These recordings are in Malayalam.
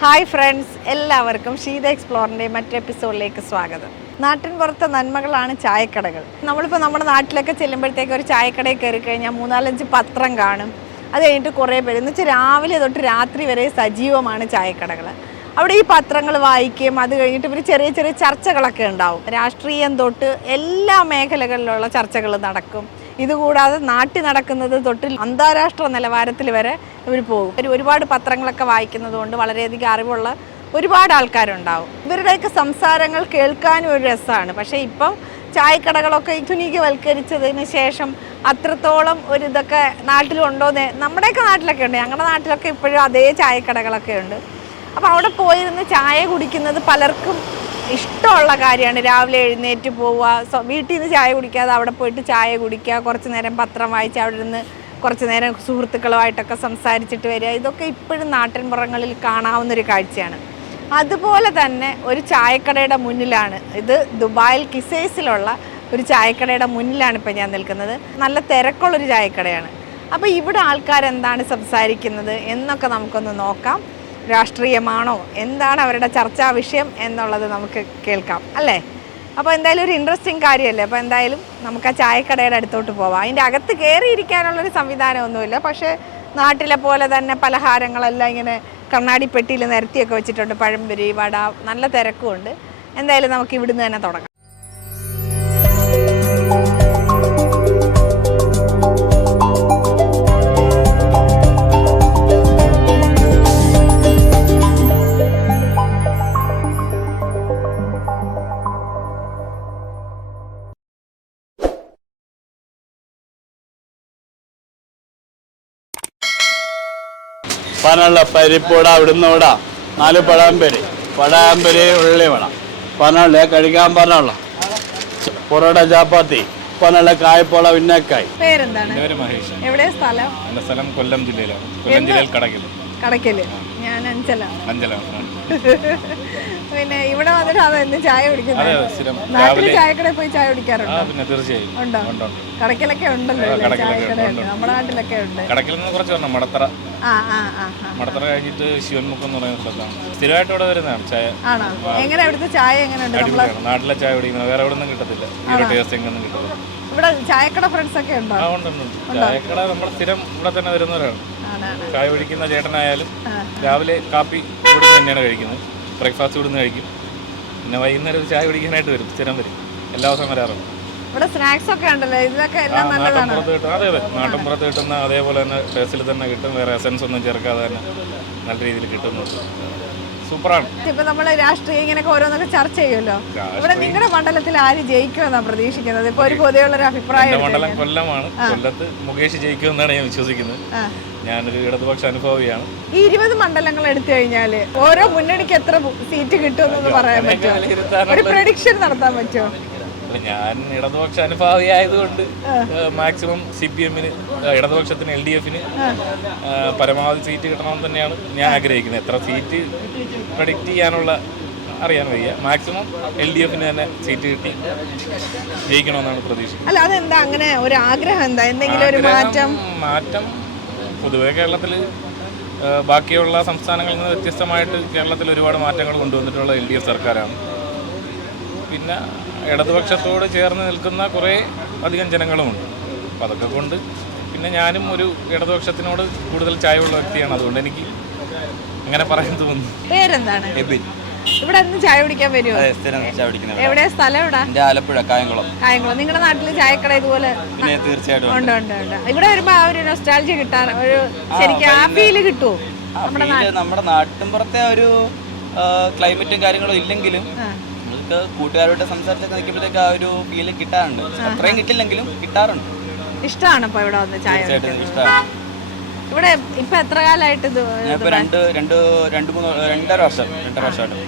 ഹായ് ഫ്രണ്ട്സ്, എല്ലാവർക്കും ഷീത എക്സ്പ്ലോറിൻ്റെ മറ്റൊരു എപ്പിസോഡിലേക്ക് സ്വാഗതം. നാട്ടിൻ പുറത്തെ നന്മകളാണ് ചായക്കടകൾ. നമ്മളിപ്പോൾ നമ്മുടെ നാട്ടിലൊക്കെ ചെല്ലുമ്പോഴത്തേക്ക് ഒരു ചായക്കടയിൽ കയറി കഴിഞ്ഞാൽ 3-4 പത്രം കാണും. അത് കഴിഞ്ഞിട്ട് കുറേ പേര് എന്ന് വെച്ചാൽ രാവിലെ തൊട്ട് രാത്രി വരെ സജീവമാണ് ചായക്കടകൾ. അവിടെ ഈ പത്രങ്ങൾ വായിക്കുകയും അത് കഴിഞ്ഞിട്ട് ഇവർ ചെറിയ ചെറിയ ചർച്ചകളൊക്കെ ഉണ്ടാവും. രാഷ്ട്രീയം തൊട്ട് എല്ലാ മേഖലകളിലുള്ള ചർച്ചകൾ നടക്കും. ഇതുകൂടാതെ നാട്ടിൽ നടക്കുന്നത് തൊട്ട് അന്താരാഷ്ട്ര നിലവാരത്തിൽ വരെ ഇവർ പോകും. ഒരുപാട് പത്രങ്ങളൊക്കെ വായിക്കുന്നത് കൊണ്ട് വളരെയധികം അറിവുള്ള ഒരുപാട് ആൾക്കാരുണ്ടാവും. ഇവരുടെയൊക്കെ സംസാരങ്ങൾ കേൾക്കാനും ഒരു രസമാണ്. പക്ഷേ ഇപ്പം ചായക്കടകളൊക്കെ ആധുനികവൽക്കരിച്ചതിന് ശേഷം അത്രത്തോളം ഇതൊക്കെ നാട്ടിലുണ്ടോയെന്ന് നമ്മുടെയൊക്കെ നാട്ടിലൊക്കെ ഉണ്ട്. ഞങ്ങളുടെ നാട്ടിലൊക്കെ ഇപ്പോഴും അതേ ചായക്കടകളൊക്കെ ഉണ്ട്. അപ്പോൾ അവിടെ പോയിരുന്ന് ചായ കുടിക്കുന്നത് പലർക്കും ഇഷ്ടമുള്ള കാര്യമാണ്. രാവിലെ എഴുന്നേറ്റ് പോവുക, വീട്ടിൽ നിന്ന് ചായ കുടിക്കാതെ അവിടെ പോയിട്ട് ചായ കുടിക്കുക, കുറച്ച് നേരം പത്രം വായിച്ച് അവിടെ നിന്ന് കുറച്ച് നേരം സുഹൃത്തുക്കളുമായിട്ടൊക്കെ സംസാരിച്ചിട്ട് വരിക. ഇതൊക്കെ ഇപ്പോഴും നാട്ടിൻപുറങ്ങളിൽ കാണാവുന്നൊരു കാഴ്ചയാണ്. അതുപോലെ തന്നെ ഒരു ചായക്കടയുടെ മുന്നിലാണ്, ഇത് ദുബായിൽ കിസൈസിലുള്ള ഒരു ചായക്കടയുടെ മുന്നിലാണ് ഇപ്പോൾ ഞാൻ നിൽക്കുന്നത്. നല്ല തിരക്കുള്ളൊരു ചായക്കടയാണ്. അപ്പോൾ ഇവിടെ ആൾക്കാരെന്താണ് സംസാരിക്കുന്നത് എന്നൊക്കെ നമുക്കൊന്ന് നോക്കാം. രാഷ്ട്രീയമാണോ, എന്താണ് അവരുടെ ചർച്ചാ വിഷയം എന്നുള്ളത് നമുക്ക് കേൾക്കാം അല്ലേ. അപ്പോൾ എന്തായാലും ഒരു ഇൻട്രസ്റ്റിംഗ് കാര്യമല്ലേ. അപ്പോൾ എന്തായാലും നമുക്ക് ആ ചായക്കടയുടെ അടുത്തോട്ട് പോവാം. അതിൻ്റെ അകത്ത് കയറിയിരിക്കാനുള്ളൊരു സംവിധാനമൊന്നുമില്ല. പക്ഷേ നാട്ടിലെ പോലെ തന്നെ പലഹാരങ്ങളെല്ലാം ഇങ്ങനെ കണ്ണാടി പെട്ടിയിൽ നിരത്തിയൊക്കെ വെച്ചിട്ടുണ്ട്. പഴംപൊരി, വട, നല്ല തിരക്കുമുണ്ട്. എന്തായാലും നമുക്ക് ഇവിടുന്ന് തന്നെ തുടങ്ങാം. പനുള്ള പരിപ്പൂട ഉടുന്നൂട 4 പഴംപൊരി ഉള്ളിവട പനുള്ള കഴിക്കാൻ പറഞ്ഞുള്ള പൊറോട്ട ചപ്പാത്തി പനുള്ള കായ്പോള ഉന്നക്കായ്. പേരെന്താണ്? മഹേഷ്. എവിടെ സ്ഥലം? എൻ്റെ സ്ഥലം കൊല്ലം ജില്ലയിലാണ്. കൊല്ലം ജില്ലയിൽ കടക്കല്. ഞാൻ അഞ്ചലാണ്. പിന്നെ ഇവിടെ വന്നിട്ട് അതെന്ന് ചായ കുടിക്കുന്നത്? നാട്ടില് ചായക്കടയിൽ പോയി ചായ കുടിക്കാറുണ്ടോ? പിന്നെ തീർച്ചയായും ഉണ്ടോ? കടക്കലൊക്കെ ഉണ്ടല്ലോ, ചായക്കടയുണ്ട് നമ്മുടെ നാട്ടിലൊക്കെ ഉണ്ട്. കടക്കലിൽ നിന്ന് കുറച്ച് വരണം. മടത്തറ കഴിഞ്ഞിട്ട് ശിവൻമുഖം എന്ന് പറയുന്ന സ്ഥലത്താണ്. സ്ഥിരമായിട്ട് ഇവിടെ വരുന്നതാണ് ചായ. ആണോ? എങ്ങനെ ഇവിടുത്തെ ചായ എങ്ങനെയുണ്ട്? നാട്ടിലെ ചായ കുടിക്കുന്നത് വേറെ എവിടെ നിന്നും കിട്ടത്തില്ല. ഇവിടെ ടേസ്റ്റ് എങ്ങനെയൊന്നും കിട്ടത്തില്ല. ഇവിടെ ചായക്കട ഫ്രണ്ട്സ് ഒക്കെ ഉണ്ടോ? ഉണ്ട്. ചായക്കട നമ്മൾ സ്ഥിരം ഇവിടെ തന്നെ വരുന്നവരാണ്. ചായ കുടിക്കുന്ന ചേട്ടനായാലും രാവിലെ കാപ്പി ഇവിടുന്ന് തന്നെയാണ് കഴിക്കുന്നത്. ബ്രേക്ക്ഫാസ്റ്റ് ഇവിടുന്ന് കഴിക്കും. പിന്നെ വൈകുന്നേരം ചായ കുടിക്കാനായിട്ട് വരും, സ്ഥിരം വരും. എല്ലാ ദിവസവും വരാറുണ്ട്. ഇവിടെ സ്നാക്സ് ഒക്കെ ഉണ്ടല്ലോ, ഇതൊക്കെ എല്ലാം നല്ലതാണ്. അതെ, നാട്ടിൻപുറത്ത് കിട്ടുന്ന അതേപോലെ തന്നെ ടേസ്റ്റിൽ തന്നെ കിട്ടും. വേറെ എസൻസ് ഒന്നും ചേർക്കാതെ തന്നെ നല്ല രീതിയിൽ കിട്ടുന്നു. സൂപ്പറാണ്. ഇപ്പൊ നമ്മള് രാഷ്ട്രീയം ഇങ്ങനെയൊക്കെ ഓരോന്നൊക്കെ ചർച്ച ചെയ്യുമല്ലോ. ഇവിടെ നിങ്ങളുടെ മണ്ഡലത്തിൽ ആര് ജയിക്കുമെന്നാണ് പ്രതീക്ഷിക്കുന്നത്? ഇപ്പൊ ഒരു പൊതുവെയുള്ള ഒരു അഭിപ്രായം. മണ്ഡലം കൊല്ലമാണ്. കൊല്ലത്ത് മുകേഷ് ജയിക്കുമെന്നാണ് ഞാൻ വിശ്വസിക്കുന്നത്. ഞാനൊരു ഇടതുപക്ഷ അനുഭവിയാണ്. ഈ 20 മണ്ഡലങ്ങൾ എടുത്തു കഴിഞ്ഞാല് ഓരോ മുന്നണിക്ക് എത്ര സീറ്റ് കിട്ടുമെന്നൊന്ന് പറയാൻ പറ്റുമോ? ഒരു പ്രഡിക്ഷൻ നടത്താൻ പറ്റുമോ? ഞാൻ ഇടതുപക്ഷ അനുഭാവി ആയതുകൊണ്ട് മാക്സിമം CPM-ന്, ഇടതുപക്ഷത്തിന്, LDF-ന് പരമാവധി സീറ്റ് കിട്ടണമെന്ന് തന്നെയാണ് ഞാൻ ആഗ്രഹിക്കുന്നത്. എത്ര സീറ്റ് പ്രഡിക്റ്റ് ചെയ്യാനുള്ള അറിയാൻ വയ്യ. മാക്സിമം LDF-ന് തന്നെ സീറ്റ് കിട്ടി ജയിക്കണമെന്നാണ് പ്രതീക്ഷ. അല്ല, അതെന്താ അങ്ങനെ ഒരു ആഗ്രഹം? എന്താ എന്തെങ്കിലും ഒരു മാറ്റം പൊതുവെ കേരളത്തിൽ ബാക്കിയുള്ള സംസ്ഥാനങ്ങളിൽ നിന്ന് വ്യത്യസ്തമായിട്ട് കേരളത്തിൽ ഒരുപാട് മാറ്റങ്ങൾ കൊണ്ടുവന്നിട്ടുള്ള LDF സർക്കാരാണ്. പിന്നെ ഇടതുപക്ഷത്തോട് ചേർന്ന് നിൽക്കുന്ന കുറേ അധികം ജനങ്ങളുമുണ്ട്. അപ്പം അതൊക്കെ കൊണ്ട് പിന്നെ ഞാനും ഒരു ഇടതുപക്ഷത്തിനോട് കൂടുതൽ ചായവുള്ള വ്യക്തിയാണ്. അതുകൊണ്ട് എനിക്ക് അങ്ങനെ പറയാൻ തോന്നുന്നു. പേരെന്താണ്? ഇവിടെ ചായ കുടിക്കാൻ വരുമോ? എവിടെ സ്ഥലം? ഇവിടെ ആലപ്പുഴ കായംകുളം. നിങ്ങളുടെ നാട്ടില് ചായക്കട ഇതുപോലെ? തീർച്ചയായിട്ടും ഉണ്ട്. ഇവിടെ വരുമ്പോ ആ ഒരു നൊസ്റ്റാൾജിയ കിട്ടാൻ ഒരു ശരിക്കും ആ ഫീല് കിട്ടുമോ? നമ്മുടെ നാട്ടിൻപുറത്തെ ഒരു ക്ലൈമറ്റും കാര്യങ്ങളും ഇല്ലെങ്കിലും നമുക്ക് കൂട്ടുകാരോട്ട് സംസാരിച്ചൊക്കെ നിൽക്കുമ്പോഴത്തേക്ക് ആ ഒരു ഫീല് കിട്ടാറുണ്ട്. അത്രയും കിട്ടില്ലെങ്കിലും കിട്ടാറുണ്ട്. ഇഷ്ടമാണ് ഇപ്പൊ ഇവിടെ വന്ന് ചായ? ഇഷ്ടമാണ്. ഇവിടെ ഇപ്പൊ എത്ര കാലമായിട്ട്? രണ്ടര വർഷമായിട്ട്.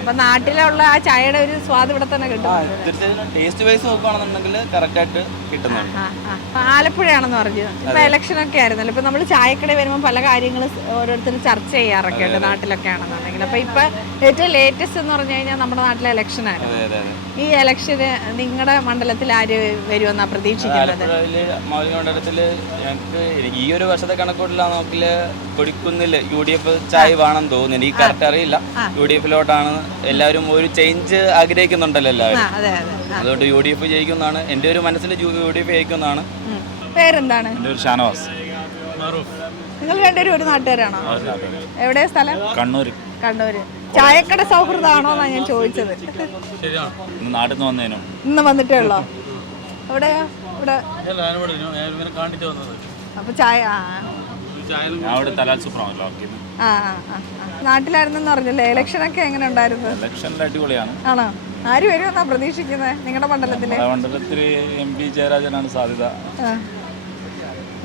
അപ്പൊ നാട്ടിലുള്ള ആ ചായയുടെ ഒരു സ്വാദ് ഇവിടെ തന്നെ കിട്ടും. തീർച്ചയായും ടേസ്റ്റ് വൈസ് നോക്കുകയാണെന്നുണ്ടെങ്കിൽ കറക്റ്റ് ആയിട്ട് കിട്ടുന്നുണ്ട്. ആലപ്പുഴയാണെന്ന് പറഞ്ഞു. ഇപ്പൊ ഇലക്ഷൻ ഒക്കെ ആയിരുന്നല്ലോ. ഇപ്പൊ നമ്മൾ ചായക്കട വരുമ്പോൾ പല കാര്യങ്ങളും ഓരോരുത്തരും ചർച്ച ചെയ്യാറൊക്കെ ഉണ്ട് നാട്ടിലൊക്കെ ആണെന്നുണ്ടെങ്കിൽ. അപ്പൊ ഇപ്പൊ ഏറ്റവും ലേറ്റസ്റ്റ് എന്ന് പറഞ്ഞു കഴിഞ്ഞാൽ നമ്മുടെ നാട്ടിലെ ഇലക്ഷനാണ്. ഈ ഇലക്ഷന് നിങ്ങളുടെ മണ്ഡലത്തിൽ ആര് വരുമെന്നാ പ്രതീക്ഷിക്കുന്നത്? ആലപ്പുഴയില് മൗലിക മണ്ഡലത്തില് ഞങ്ങൾക്ക് ഈ ഒരു വർഷത്തെ കണക്കൂട്ടില്ല നോക്കില് കൊടിക്കുന്നില് UDF ചായ വേണമെന്ന് തോന്നുന്നു. എനിക്ക് കറക്റ്റ് അറിയില്ല. UDFിലോട്ടാണ് എല്ലാവരും ഒരു ചേഞ്ച് ആഗ്രഹിക്കുന്നുണ്ടല്ലോ എല്ലാവരും. അതുകൊണ്ട് UDF ജയിക്കുന്നതാണ് എൻ്റെ ഒരു മനസ്സിൽ. UDF ജയിക്കുന്നതാണ്. പേരെന്താണ്? എൻ്റെ ഒരു ഷാനവാസ്. നിങ്ങൾ രണ്ടുപേരും ഒരു നാട്ടുകാരാണോ? എവിടെ സ്ഥലം? കണ്ണൂർ. കണ്ണൂര്. ചായക്കട സൗഹൃദമാണോ എന്നാ ഞാൻ ചോദിച്ചത്. നാട്ടിൽ നിന്ന് വന്നേനും ഇന്ന് വന്നിട്ടേ ഉള്ളോ? എവിടെയാ? ഇവിടെ അപ്പൊ ചായ നാട്ടിലായിരുന്നെന്ന് പറഞ്ഞല്ലേ? ഇലക്ഷനൊക്കെ എങ്ങനെ ഉണ്ടായിരുന്നു? അടിപൊളിയാണ്. ആണോ? ആര് വരുമെന്നാ പ്രതീക്ഷിക്കുന്നത് നിങ്ങളുടെ മണ്ഡലത്തില്? മണ്ഡലത്തില് MP ജയരാജനാണ് സാധ്യത.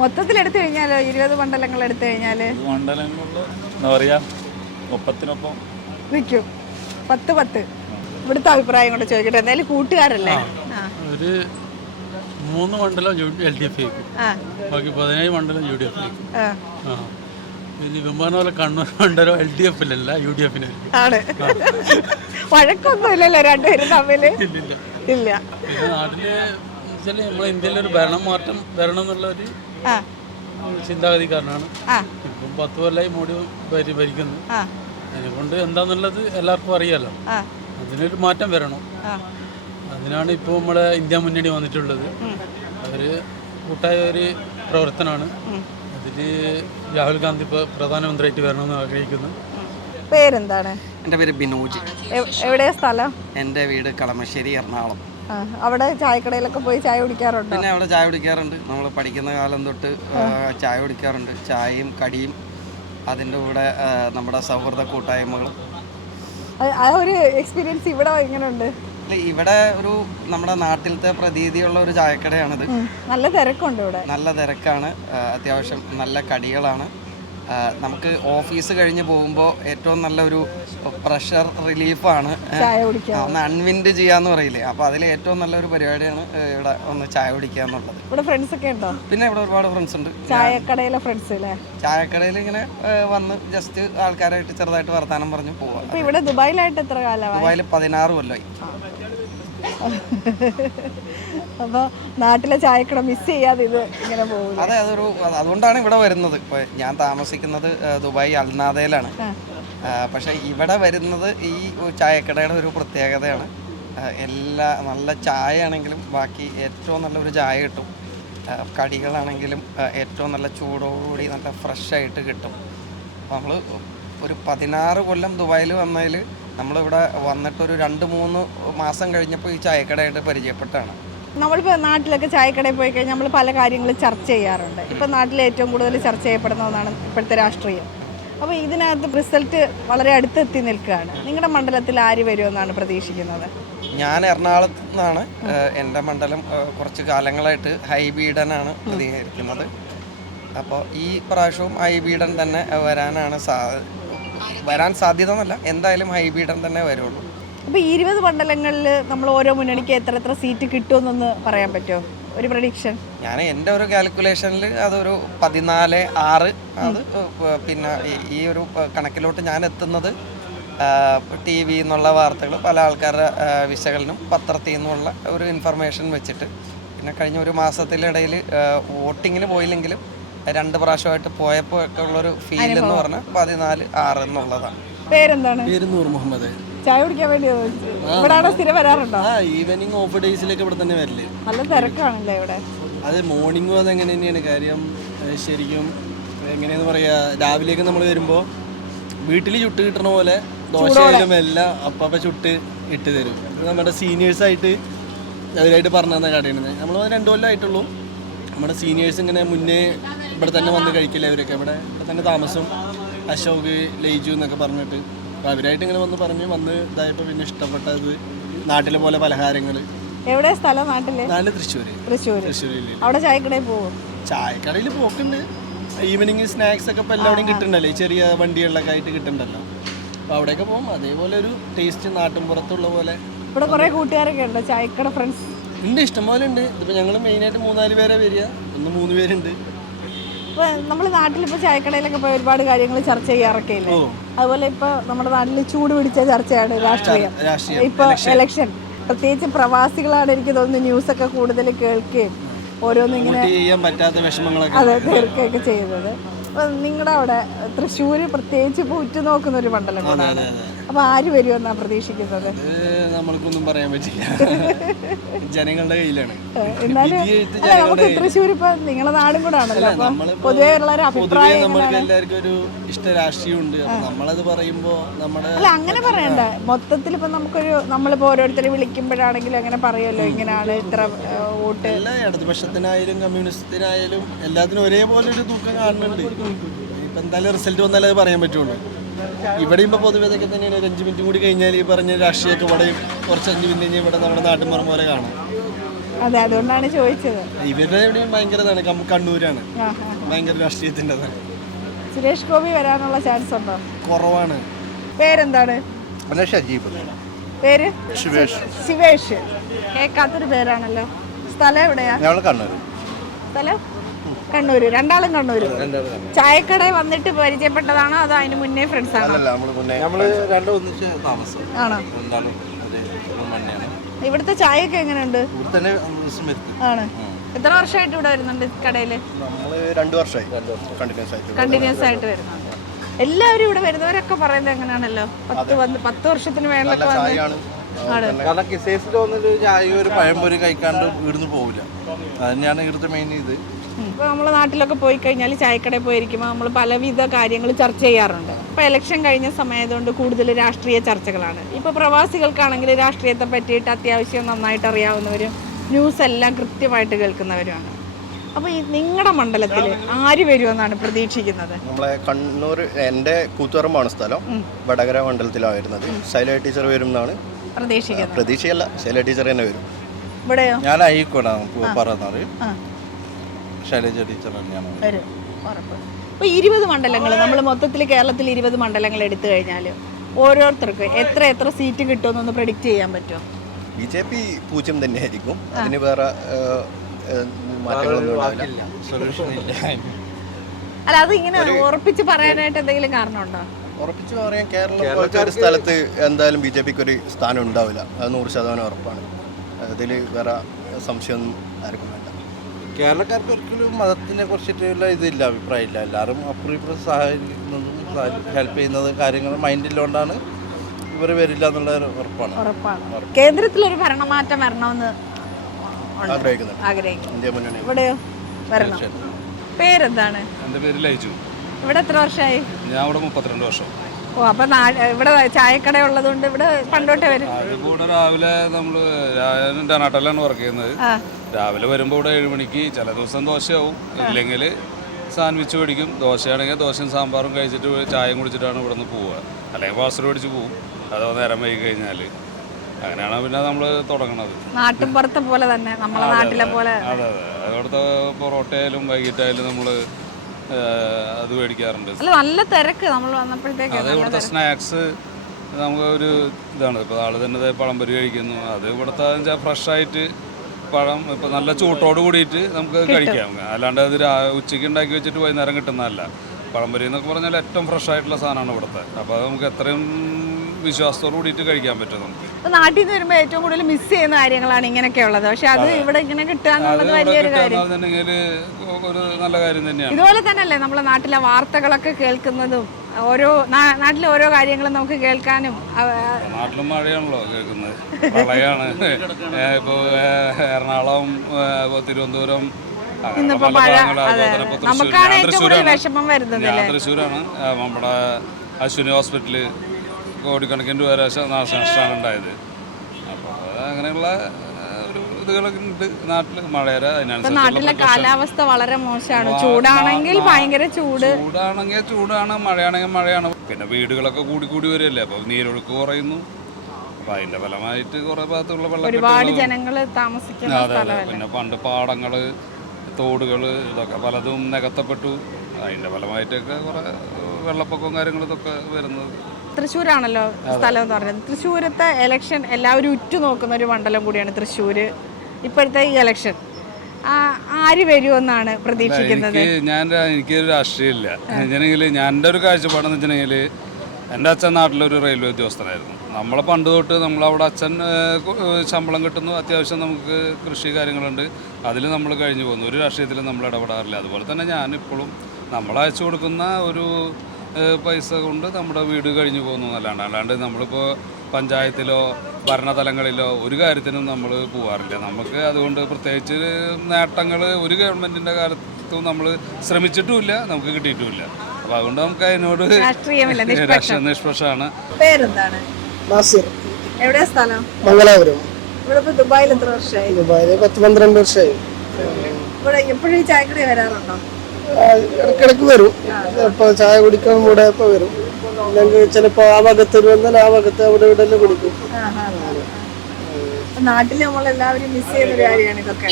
മൊത്തത്തിൽ എടുത്തു കഴിഞ്ഞാലോ? 20 മണ്ഡലങ്ങൾ എടുത്തു കഴിഞ്ഞാല് മണ്ഡലങ്ങളിൽ എന്താ പറയാ, ഒപ്പത്തിനൊപ്പം നിൽക്കും. 10-10. ഇവിടുത്തെ അഭിപ്രായം കൊണ്ട് ചോദിക്കട്ടെ. എന്തായാലും കൂട്ടുകാരല്ലേ? ഒരു 3 മണ്ഡലം LDF ആയിരിക്കും, ബാക്കി 17 മണ്ഡലം UDF ആയിരിക്കും. പിന്നെ ഇപ്പം പറഞ്ഞ പോലെ കണ്ണൂർ മണ്ഡലം LDF-ലല്ല UDF-ന് ആണ്. വഴക്കൊന്നുമില്ലല്ലോ രണ്ടുപേരും തമ്മില്? ഇല്ല. പിന്നെ നാട്ടില് നമ്മളെ ഇന്ത്യയിലൊരു ഭരണം മാറ്റം വരണം എന്നുള്ള ഒരു ചിന്താഗതിക്കാരനാണ്. ഇപ്പം 10 കൊല്ലമായി മോഡി ഭരിക്കുന്നു. അതിനെക്കൊണ്ട് എന്താന്നുള്ളത് എല്ലാവർക്കും അറിയാലോ. അതിനൊരു മാറ്റം വരണം. അതിനാണ് ഇപ്പോൾ നമ്മളെ ഇന്ത്യ മുന്നണി വന്നിട്ടുള്ളത്. അവര് കൂട്ടായ ഒരു പ്രവർത്തനമാണ്. അതിൽ രാഹുൽ ഗാന്ധി ഇപ്പോൾ പ്രധാനമന്ത്രിയായിട്ട് വരണമെന്ന് ആഗ്രഹിക്കുന്നു. പേരെന്താണ്? എൻ്റെ പേര് ബിനോജ്. എവിടെയാ സ്ഥലം? എൻ്റെ വീട് കളമശ്ശേരി, എറണാകുളം. അവിടെ ചായക്കടയിലൊക്കെ പോയി ചായ കുടിക്കാറുണ്ട്? പിന്നെ അവിടെ ചായ കുടിക്കാറുണ്ട്. നമ്മൾ പഠിക്കുന്ന കാലം തൊട്ട് ചായ കുടിക്കാറുണ്ട്. ചായയും കടിയും അതിൻ്റെ കൂടെ നമ്മുടെ സൗഹൃദ കൂട്ടായ്മകളും. ആ ഒരു എക്സ്പീരിയൻസ് ഇവിടെ എങ്ങനെയുണ്ട്? ഇവിടെ ഒരു നമ്മുടെ നാട്ടിലത്തെ പ്രതീതിയുള്ള ഒരു ചായക്കടയാണിത്. നല്ല തിരക്കുണ്ട് ഇവിടെ. നല്ല തിരക്കാണ്. അത്യാവശ്യം നല്ല കടികളാണ്. നമുക്ക് ഓഫീസ് കഴിഞ്ഞ് പോകുമ്പോൾ ഏറ്റവും നല്ലൊരു പ്രഷർ റിലീഫാണ്. ഒന്ന് അൺവിൻഡ് ചെയ്യാന്ന് പറയില്ലേ, അപ്പോൾ അതിൽ ഏറ്റവും നല്ലൊരു പരിപാടിയാണ് ഇവിടെ ഒന്ന് ചായ കുടിക്കുക എന്നുള്ളത്. ഇവിടെ ഫ്രണ്ട്സ് ഒക്കെ ഉണ്ടോ? പിന്നെ ഇവിടെ ഒരുപാട് ഫ്രണ്ട്സ് ഉണ്ട്. ചായക്കടയിലെ ഫ്രണ്ട്സ് അല്ലേ? ചായക്കടയിൽ ഇങ്ങനെ വന്ന് ജസ്റ്റ് ആൾക്കാരായിട്ട് ചെറുതായിട്ട് വർത്താനം പറഞ്ഞു പോവാം. ഇവിടെ ദുബായിലായിട്ട് എത്ര കാലമായി? ദുബായിൽ 16 കൊല്ലമായി. അപ്പൊ നാട്ടിലെ ചായക്കട മിസ് ചെയ്യാതെ ഇത് ഇങ്ങനെ പോകും. അതെ, അതുകൊണ്ടാണ് ഇവിടെ വരുന്നത്. ഇപ്പൊ ഞാൻ താമസിക്കുന്നത് ദുബായ് അൽനാദയിലാണ്. പക്ഷെ ഇവിടെ വരുന്നത് ഈ ചായക്കടയുടെ ഒരു പ്രത്യേകതയാണ്. നല്ല ചായ ആണെങ്കിലും ബാക്കി ഏറ്റവും നല്ലൊരു ചായ കിട്ടും. കടികളാണെങ്കിലും ഏറ്റവും നല്ല ചൂടോടുകൂടി നല്ല ഫ്രഷായിട്ട് കിട്ടും. അപ്പോൾ നമ്മൾ ഒരു 16 കൊല്ലം ദുബായിൽ വന്നതിൽ നമ്മളിവിടെ വന്നിട്ടൊരു 2-3 മാസം കഴിഞ്ഞപ്പോൾ ഈ ചായക്കടയായിട്ട് പരിചയപ്പെട്ടാണ്. നമ്മളിപ്പോൾ നാട്ടിലൊക്കെ ചായക്കടയിൽ പോയി കഴിഞ്ഞാൽ നമ്മൾ പല കാര്യങ്ങളും ചർച്ച ചെയ്യാറുണ്ട്. ഇപ്പം നാട്ടിൽ ഏറ്റവും കൂടുതൽ ചർച്ച ചെയ്യപ്പെടുന്ന ഒന്നാണ് ഇപ്പോഴത്തെ രാഷ്ട്രീയം. അപ്പോൾ ഇതിനകത്ത് റിസൾട്ട് വളരെ അടുത്തെത്തി നിൽക്കുകയാണ്. നിങ്ങളുടെ മണ്ഡലത്തിൽ ആര് വരുമെന്നാണ് പ്രതീക്ഷിക്കുന്നത്? ഞാൻ എറണാകുളത്ത് നിന്നാണ്. എൻ്റെ മണ്ഡലം കുറച്ച് കാലങ്ങളായിട്ട് ഹൈബീഡനാണ് പ്രതിനിധീകരിക്കുന്നത്. അപ്പോൾ ഈ പ്രാവശ്യവും ഹൈബീഡൻ തന്നെ വരാൻ സാധ്യത എന്നല്ല, എന്തായാലും ഹൈബീഡൻ തന്നെ വരുള്ളൂ. അപ്പോൾ 20 മണ്ഡലങ്ങളിൽ നമ്മൾ ഓരോ മുന്നണിക്ക് എത്ര സീറ്റ് കിട്ടുമെന്നൊന്ന് പറയാൻ പറ്റുമോ? ഒരു പ്രഡിക്ഷൻ. ഞാൻ എൻ്റെ ഒരു കാൽക്കുലേഷനിൽ അതൊരു 14-6. അത് പിന്നെ ഈ ഒരു കണക്കിലോട്ട് ഞാൻ എത്തുന്നത് TV എന്നുള്ള വാർത്തകൾ, പല ആൾക്കാരുടെ വിശകലനം, പത്രത്തിൽ നിന്നുള്ള ഒരു ഇൻഫർമേഷൻ വെച്ചിട്ട്, പിന്നെ കഴിഞ്ഞ ഒരു മാസത്തിലിടയിൽ വോട്ടിങ്ങിന് പോയില്ലെങ്കിലും 2 പ്രാവശ്യമായിട്ട് പോയപ്പോൾ ഒക്കെ ഉള്ളൊരു ഫീൽ എന്ന് പറഞ്ഞാൽ 14-6 എന്നുള്ളതാണ്. പേരെന്താണ്? പേര് നൂർ മുഹമ്മദ്. ചായ കുടിക്കാൻ വേണ്ടി ഇവിടെ സ്ഥിരം വരാറുണ്ടോ? ഈവനിങ് ഓഫ് ഡേയ്സിലേക്ക് ഇവിടെ തന്നെ വരില്ലേ. നല്ല തിരക്കാണല്ലേ ഇവിടെ? അത് മോർണിംഗും അത് എങ്ങനെ തന്നെയാണ് കാര്യം. ശരിക്കും എങ്ങനെയാന്ന് പറയാ, രാവിലേക്ക് നമ്മൾ വരുമ്പോൾ വീട്ടിൽ ചുട്ട് കിട്ടണ പോലെ ദോശയിലും എല്ലാം അപ്പം ചുട്ട് ഇട്ട് തരും. നമ്മുടെ സീനിയേഴ്സായിട്ട് അവരായിട്ട് പറഞ്ഞു തന്ന കടയാണ്. നമ്മൾ 2 കൊല്ലമായിട്ടുള്ളൂ. നമ്മുടെ സീനിയേഴ്സ് ഇങ്ങനെ മുന്നേ ഇവിടെ തന്നെ വന്ന് കഴിക്കില്ല. അവരൊക്കെ ഇവിടെ തന്നെ താമസം, അശോക്, ലൈജു എന്നൊക്കെ പറഞ്ഞിട്ട്. അപ്പോൾ അവരായിട്ട് ഇങ്ങനെ വന്ന് ഇതായപ്പോൾ പിന്നെ ഇഷ്ടപ്പെട്ടത് നാട്ടിലെ പോലെ പലഹാരങ്ങൾ. എവിടെ സ്ഥലം? നാട്ടില് തൃശ്ശൂർ. അവിടെ ചായക്കടയിൽ പോകും? ചായക്കടയിൽ പോക്കുണ്ട്. ഈവനിങ് സ്നാക്സ് ഒക്കെ ഇപ്പോൾ എല്ലാവരുടെയും കിട്ടുന്നുണ്ടല്ലോ, ചെറിയ വണ്ടികളിലൊക്കെ ആയിട്ട് കിട്ടുന്നുണ്ടല്ലോ. അപ്പോൾ അവിടെയൊക്കെ പോകും. അതേപോലെ ഒരു ടേസ്റ്റ് നാട്ടിൻ പുറത്തുള്ള പോലെ. ഇവിടെ കുറേ കൂട്ടുകാരൊക്കെ ഉണ്ടോ ചായക്കട ഫ്രണ്ട്സ്? ഉണ്ട്, ഇഷ്ടംപോലെ ഉണ്ട്. ഇതിപ്പോൾ ഞങ്ങൾ മെയിനായിട്ട് 3-4 പേരെ വരിക. 3 പേരുണ്ട്. ഇപ്പോൾ നമ്മൾ നാട്ടിലിപ്പോൾ ചായക്കടയിലൊക്കെ പോയി ഒരുപാട് കാര്യങ്ങൾ ചർച്ച ചെയ്യാറൊക്കെ ഇല്ലേ? അതുപോലെ ഇപ്പോൾ നമ്മുടെ നാട്ടിൽ ചൂട് പിടിച്ച ചർച്ചയാണ് രാഷ്ട്രീയം. ഇപ്പോൾ ഇലക്ഷൻ പ്രത്യേകിച്ച് പ്രവാസികളാണ് എനിക്ക് തോന്നുന്നു ന്യൂസൊക്കെ കൂടുതൽ കേൾക്കുകയും ഓരോന്നും ഇങ്ങനെ ചെയ്യാൻ പറ്റാത്ത വിഷമങ്ങളൊക്കെ അതെ തീർക്കുകയൊക്കെ ചെയ്യുന്നത്. അപ്പം നിങ്ങളുടെ അവിടെ തൃശ്ശൂർ പ്രത്യേകിച്ച് ഇപ്പോൾ ഉറ്റുനോക്കുന്ന ഒരു മണ്ഡലം കൂടാണ്. അപ്പോൾ ആര് വരുമെന്നാണ് പ്രതീക്ഷിക്കുന്നത്? നമ്മൾക്കൊന്നും പറയാൻ പറ്റില്ല, ജനങ്ങളുടെ കയ്യിലാണ്. എന്നാലും അല്ല, നമുക്ക് തൃശ്ശൂർ ഇപ്പം നിങ്ങളുടെ നാടും കൂടെ ആണല്ലോ. അപ്പം പൊതുവേ ഉള്ള ഒരു അഭിപ്രായം നമ്മൾക്ക് എല്ലാവർക്കും ഒരു ഇഷ്ട രാഷ്ട്രീയമുണ്ട്. നമ്മളത് പറയുമ്പോൾ നമ്മുടെ അല്ല അങ്ങനെ പറയണ്ട, മൊത്തത്തിൽ ഇപ്പം നമ്മളിപ്പോൾ ഓരോരുത്തരെ വിളിക്കുമ്പോഴാണെങ്കിലും അങ്ങനെ പറയുമല്ലോ, ഇങ്ങനെയാണ് ഇത്ര വോട്ട്. എല്ലാ ഇടതുപക്ഷത്തിനായാലും കമ്മ്യൂണിസത്തിനായാലും എല്ലാത്തിനും ഒരേപോലെ ഒരു തൂക്കം കാണുന്നുണ്ട്. ഇപ്പം എന്തായാലും റിസൾട്ട് വന്നാലേ അത് പറയാൻ പറ്റുള്ളൂ. ഇവിടെ ഇപ്പോൾ പൊതുവെ ഇതൊക്കെ തന്നെയാണ്. ഒരു 5 മിനിറ്റ് കൂടി കഴിഞ്ഞാൽ ഈ പറഞ്ഞ രാഷ്ട്രീയമൊക്കെ ഇവിടെ കുറച്ച് 5 മിനിറ്റ് കഴിഞ്ഞാൽ ഇവിടെ നമ്മുടെ നാട്ടിൻപുറം പോലെ കാണാം. അതെ, അതുകൊണ്ടാണ് ചോദിച്ചത്. ഇവരുടെ എവിടെയും ഭയങ്കരതാണ്, കണ്ണൂരാണ് ഭയങ്കര രാഷ്ട്രീയത്തിൻ്റെതാണ്. സുരേഷ് ഗോപി വരാനുള്ള ചാൻസ് ഉണ്ടോ? കുറവാണ്. പേരെന്താണ്? പേര് ശിവേഷ്. കേൾക്കാത്തൊരു പേരാണല്ലോ. സ്ഥലം എവിടെയാ? സ്ഥലം കണ്ണൂര്. രണ്ടാളും കണ്ണൂര്. ചായക്കട വന്നിട്ട് പരിചയപ്പെട്ടതാണോ അതോ അതിന് മുന്നേ ഫ്രണ്ട്സ് ആണോ? ആണോ? ഇവിടുത്തെ ചായയൊക്കെ എങ്ങനെയുണ്ട്? ആണ്. എത്ര വർഷമായിട്ട് ഇവിടെ വരുന്നുണ്ട് കടയില്? 2 വർഷമായി കണ്ടിന്യൂസ് ആയിട്ട് വരുന്നുണ്ട്. എല്ലാവരും ഇവിടെ വരുന്നവരൊക്കെ പറയുന്നത് എങ്ങനെയാണല്ലോ, 10 വർഷത്തിന് മേളിലൊക്കെ കാരണം കിസേസിൽ വന്നൊരു ചായ ഒരു പഴംപൊരി കഴിക്കാണ്ട് ഇവിടുന്ന് പോവില്ല. അത് തന്നെയാണ് ഇവിടുത്തെ മെയിൻ ഇത്. ഇപ്പോൾ നമ്മൾ നാട്ടിലൊക്കെ പോയി കഴിഞ്ഞാൽ ചായക്കടയിൽ പോയിരിക്കുമ്പോൾ നമ്മൾ പലവിധ കാര്യങ്ങൾ ചർച്ച ചെയ്യാറുണ്ട്. ഇപ്പോൾ ഇലക്ഷൻ കഴിഞ്ഞ സമയത്തുകൊണ്ട് കൂടുതൽ രാഷ്ട്രീയ ചർച്ചകളാണ്. ഇപ്പോൾ പ്രവാസികൾക്കാണെങ്കിൽ രാഷ്ട്രീയത്തെ പറ്റിയിട്ട് അത്യാവശ്യം നന്നായിട്ട് അറിയാവുന്നവരും ന്യൂസ് എല്ലാം കൃത്യമായിട്ട് കേൾക്കുന്നവരുമാണ്. അപ്പോൾ ഈ നിങ്ങളുടെ മണ്ഡലത്തിൽ ആര് വരുമെന്നാണ് പ്രതീക്ഷിക്കുന്നത്? നമ്മളെ കണ്ണൂർ, എൻ്റെ കൂത്തുപറമ്പാണ് സ്ഥലം, വടകര മണ്ഡലത്തിലാണ് വരുന്നത്. ശൈല ടീച്ചർ വരും എന്നാണ് പ്രതീക്ഷിക്കുന്നത്. പ്രതീക്ഷയല്ല, ശൈല ടീച്ചർ തന്നെ വരും. ഇവിടെയോ? ഞാൻ അയക്കോടാണ് പറഞ്ഞത്, ശൈലജ ടീച്ചർ തന്നെയാണ് വരും ഉറപ്പ്. ഇപ്പോൾ 20 മണ്ഡലങ്ങൾ നമ്മൾ മൊത്തത്തിൽ കേരളത്തിൽ 20 മണ്ഡലങ്ങൾ എടുത്തു കഴിഞ്ഞാൽ ഓരോരുത്തർക്ക് എത്ര സീറ്റ് കിട്ടുമെന്നൊന്ന് പ്രഡിക്റ്റ് ചെയ്യാൻ പറ്റുമോ? BJP 0 തന്നെയായിരിക്കും. അതിന് വേറെ മാറ്റങ്ങളൊന്നും ഉണ്ടാവില്ല. സൊല്യൂഷൻ ഇല്ല. അല്ല, അത് ഇങ്ങനെ ഉറപ്പിച്ച് പറയാനായിട്ട് എന്തെങ്കിലും കാരണമുണ്ടോ? ഉറപ്പിച്ച് പറയാൻ കേരളം പോലത്തെ ഒരു സ്ഥലത്ത് എന്തായാലും BJPക്ക് ഒരു സ്ഥാനം ഉണ്ടാവില്ല. അത് 100% ഉറപ്പാണ്. അതിൽ വേറെ സംശയമൊന്നും ആർക്കും വേണ്ട. കേരളക്കാർക്ക് ഒരിക്കലും മതത്തിനെ കുറിച്ചിട്ടുള്ള ഇതില്ല, അഭിപ്രായമില്ല. എല്ലാവരും അപ്പുറം സഹായിക്കുന്നതും ഹെൽപ്പ് ചെയ്യുന്നതും കാര്യങ്ങൾ മൈൻഡിലുകൊണ്ടാണ് ഇവർ വരില്ല എന്നുള്ള ഉറപ്പാണ്. കേന്ദ്രത്തിലൊരു ഭരണമാറ്റം വരണമെന്ന് ആഗ്രഹിക്കുന്നു. ഇവിടെയോ വരണം? പേരെന്താണ്? എൻ്റെ പേര് ലൈജു. ഇവിടെ എത്ര വർഷമായി? ഞാൻ ഇവിടെ 32 വർഷം. ഓ, അപ്പൊ ഇവിടെ ചായക്കട ഉള്ളതുകൊണ്ട് ഇവിടെ പണ്ടോട്ടേ വരും. ഇവിടെ രാവിലെ നമ്മൾ നാട്ടിലാണ് വർക്ക് ചെയ്യുന്നത്. രാവിലെ വരുമ്പോൾ ഇവിടെ 7 മണിക്ക് ചില ദിവസം ദോശയാവും, ഇല്ലെങ്കിൽ സാൻഡ്വിച്ച് മേടിക്കും. ദോശയാണെങ്കിൽ ദോശയും സാമ്പാറും കഴിച്ചിട്ട് ചായയും കുടിച്ചിട്ടാണ് ഇവിടെ നിന്ന് പോവുക. അല്ലെങ്കിൽ പാർസൽ മേടിച്ച് പോവും. അതോ നേരം വൈകി കഴിഞ്ഞാൽ അങ്ങനെയാണ് പിന്നെ നമ്മൾ തുടങ്ങണത്. നാട്ടിൻപുറത്തെ പോലെ തന്നെ, നമ്മളെ നാട്ടിലെ പോലെ. അതെ അതെ, അവിടുത്തെ പൊറോട്ടയായാലും വൈകിട്ടായാലും നമ്മൾ അത് മേടിക്കാറുണ്ട്. നല്ല തിരക്ക് നമ്മൾ വന്നപ്പോഴത്തേക്ക്. അത് ഇവിടുത്തെ സ്നാക്സ് നമുക്ക് ഒരു ഇതാണ്. ഇപ്പോൾ ആൾ തന്നെ പഴംപൊരി കഴിക്കുന്നു. അത് ഇവിടുത്തെ ഫ്രഷായിട്ട് പഴം ഇപ്പോൾ നല്ല ചൂട്ടോട് കൂടിയിട്ട് നമുക്ക് കഴിക്കാം. അല്ലാണ്ട് അത് ഉച്ചയ്ക്ക് ഉണ്ടാക്കി വെച്ചിട്ട് വൈകുന്നേരം കിട്ടുന്നതല്ല. പഴംപൊരി എന്നൊക്കെ പറഞ്ഞാൽ ഏറ്റവും ഫ്രഷ് ആയിട്ടുള്ള സാധനമാണ് ഇവിടുത്തെ. അപ്പോൾ അത് നമുക്ക് എത്രയും വിശ്വാസത്തോട് കൂടിയിട്ട് കഴിക്കാൻ പറ്റും. നമുക്ക് നാട്ടിൽ നിന്ന് വരുമ്പോൾ ഏറ്റവും കൂടുതൽ മിസ് ചെയ്യുന്ന കാര്യങ്ങളാണ് ഇങ്ങനെയൊക്കെ ഉള്ളത്. പക്ഷെ അത് ഇവിടെ ഇങ്ങനെ കിട്ടാന്നുള്ളത് വലിയൊരു കാര്യം, ഒരു നല്ല കാര്യം തന്നെയാണ്. ഇതുപോലെ തന്നെയല്ലേ നമ്മളെ നാട്ടിലെ വാർത്തകളൊക്കെ കേൾക്കുന്നതും ഓരോ നാട്ടിലെ ഓരോ കാര്യങ്ങളും നമുക്ക് കേൾക്കാനും. നാട്ടിലും മഴയാണല്ലോ കേൾക്കുന്നത്, പ്രളയമാണ്. ഇപ്പോൾ എറണാകുളം, തിരുവനന്തപുരം, നമുക്കാണ് ഏറ്റവും കൂടുതൽ വിഷമം വരുന്നത്. തൃശ്ശൂരാണ്. നമ്മുടെ അശ്വിനി ഹോസ്പിറ്റല് കോടിക്കണക്കിന് രൂപ നാശനഷ്ടമാണ് ഉണ്ടായത്. അപ്പോൾ അങ്ങനെയുള്ള ഒരു ഇതുകളൊക്കെ ഉണ്ട് നാട്ടിൽ. മഴയുടെ നാട്ടിലെ കാലാവസ്ഥ വളരെ മോശമാണ്. ചൂടാണെങ്കിൽ ഭയങ്കര ചൂടാണെങ്കിൽ ചൂടാണ്, മഴയാണെങ്കിൽ മഴയാണ്. പിന്നെ വീടുകളൊക്കെ കൂടി വരികയല്ലേ, അപ്പോൾ നീരൊഴുക്ക് കുറയുന്നു. അപ്പോൾ അതിന്റെ ഫലമായിട്ട് കുറെ ഭാഗത്തുള്ള ഒരുപാട് ജനങ്ങൾ താമസിക്കുന്ന സ്ഥലമല്ലേ. പിന്നെ പണ്ട് പാടങ്ങൾ, തോടുകൾ ഇതൊക്കെ പലതും നികത്തപ്പെട്ടു. അതിന്റെ ഫലമായിട്ടൊക്കെ കുറെ വെള്ളപ്പൊക്കവും കാര്യങ്ങളും ഇതൊക്കെ വരുന്നത്. തൃശ്ശൂരാണല്ലോ സ്ഥലം എന്ന് പറഞ്ഞത്. തൃശ്ശൂരത്തെ ഇലക്ഷൻ എല്ലാവരും ഉറ്റുനോക്കുന്ന ഒരു മണ്ഡലം കൂടിയാണ് തൃശ്ശൂർ. ഇപ്പോഴത്തെ ഈ ഇലക്ഷൻ ആര് വരുമെന്നാണ് പ്രതീക്ഷിക്കുന്നത്? എനിക്കൊരു രാഷ്ട്രീയമില്ല. ഞാൻ എൻ്റെ ഒരു കാഴ്ചപ്പാടെന്ന് വെച്ചിട്ടുണ്ടെങ്കിൽ എൻ്റെ അച്ഛൻ നാട്ടിലൊരു റെയിൽവേ ഉദ്യോഗസ്ഥനായിരുന്നു. നമ്മളെ പണ്ട് തൊട്ട് നമ്മളവിടെ അച്ഛൻ ശമ്പളം കിട്ടുന്നു, അത്യാവശ്യം നമുക്ക് കൃഷി കാര്യങ്ങളുണ്ട്, അതിൽ നമ്മൾ കഴിഞ്ഞു പോകുന്നു. ഒരു രാഷ്ട്രീയത്തിലും നമ്മൾ ഇടപെടാറില്ല. അതുപോലെ തന്നെ ഞാനിപ്പോഴും നമ്മൾ അയച്ചു കൊടുക്കുന്ന ഒരു പൈസ കൊണ്ട് നമ്മുടെ വീട് കഴിഞ്ഞു പോകുന്നു അല്ലാണ്ട് നമ്മളിപ്പോൾ പഞ്ചായത്തിലോ ഭരണതലങ്ങളിലോ ഒരു കാര്യത്തിനും നമ്മൾ പോകാറില്ല. നമുക്ക് അതുകൊണ്ട് പ്രത്യേകിച്ച് നേട്ടങ്ങൾ ഒരു ഗവൺമെൻറ്റിൻ്റെ കാലത്തും നമ്മൾ ശ്രമിച്ചിട്ടുമില്ല, നമുക്ക് കിട്ടിയിട്ടുമില്ല. അപ്പോൾ അതുകൊണ്ട് നമുക്ക് അതിനോട് നിഷ്പക്ഷമാണ്. പേരെന്താണ്? നാസിർ. എവിടെയാ സ്ഥലം? മംഗലാപുരം. ഇവിടെ ഇപ്പൊ ദുബായിൽ എത്ര വർഷമായി? ദുബായില് 10-12 വർഷമായി. ഇവിടെ എപ്പോഴും ഈ ചായക്കട വരാറുണ്ടോ? ഇടക്കിടക്ക് വരും. ഇപ്പൊ ചായ കുടിക്കാൻ കൂടെ ഇപ്പൊ വരും. അല്ലെങ്കിൽ ചിലപ്പോ ആ ഭാഗത്ത് വന്നാൽ ആ ഭാഗത്ത് അവിടെ ഇവിടെ കുടിക്കും. നാട്ടിൽ നമ്മളെല്ലാവരും മിസ് ചെയ്യുന്ന ഒരു കാര്യമാണ് ഇതൊക്കെ.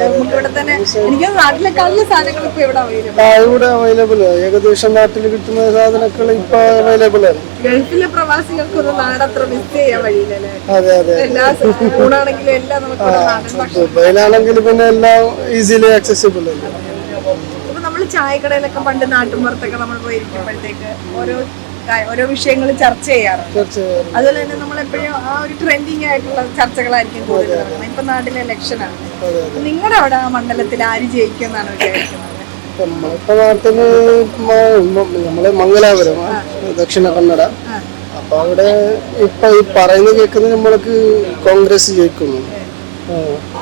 നമുക്ക് ഇവിടെ തന്നെ എനിക്ക് നാട്ടിലെക്കാളുള്ള സാധനങ്ങൾ ഇപ്പൊ ഇവിടെ ഇവിടെ അവൈലബിൾ. ഏകദേശം നാട്ടിൽ കിട്ടുന്ന സാധനങ്ങൾ ഇപ്പൊ അവൈലബിൾ ആണ്. ഗൾഫിലെ പ്രവാസികൾക്കൊന്നും നാടത്ര മിസ് ചെയ്യാൻ വഴിയില്ലല്ലേ? അതെ അതെ. എല്ലാ ഊണാണെങ്കിലും എല്ലാം നമുക്ക് ദുബായിലാണെങ്കിൽ പിന്നെ എല്ലാം ഈസിലി ആക്സസിബിൾ അല്ലേ. ഇപ്പൊ നമ്മൾ ചായക്കടയിലൊക്കെ പണ്ട് നാട്ടുമ്പുറത്തൊക്കെ നമ്മൾ പോയിരിക്കുമ്പോഴത്തേക്ക് ഓരോ വിഷയങ്ങൾ ചർച്ച ചെയ്യാറുണ്ട്. അതുപോലെ തന്നെ നമ്മൾ എപ്പോഴും ആ ഒരു ട്രെൻഡിങ് ആയിട്ടുള്ള ചർച്ചകളായിരിക്കും കൂടുതൽ നടക്കുന്നത്. ഇപ്പൊ നാട്ടിലെ ഇലക്ഷനാണ്. നിങ്ങളുടെ അവിടെ ആ മണ്ഡലത്തിൽ ആര് ജയിക്കും എന്നാണ് വിചാരിക്കുന്നത്? നമ്മളിപ്പോ നാട്ടില് നമ്മള് മംഗലാപുരം, ദക്ഷിണ കന്നഡ. അപ്പൊ അവിടെ ഇപ്പൊ ഈ പറയുന്നത് കേൾക്കുന്നത് നമ്മൾക്ക് കോൺഗ്രസ് ജയിക്കുന്നു.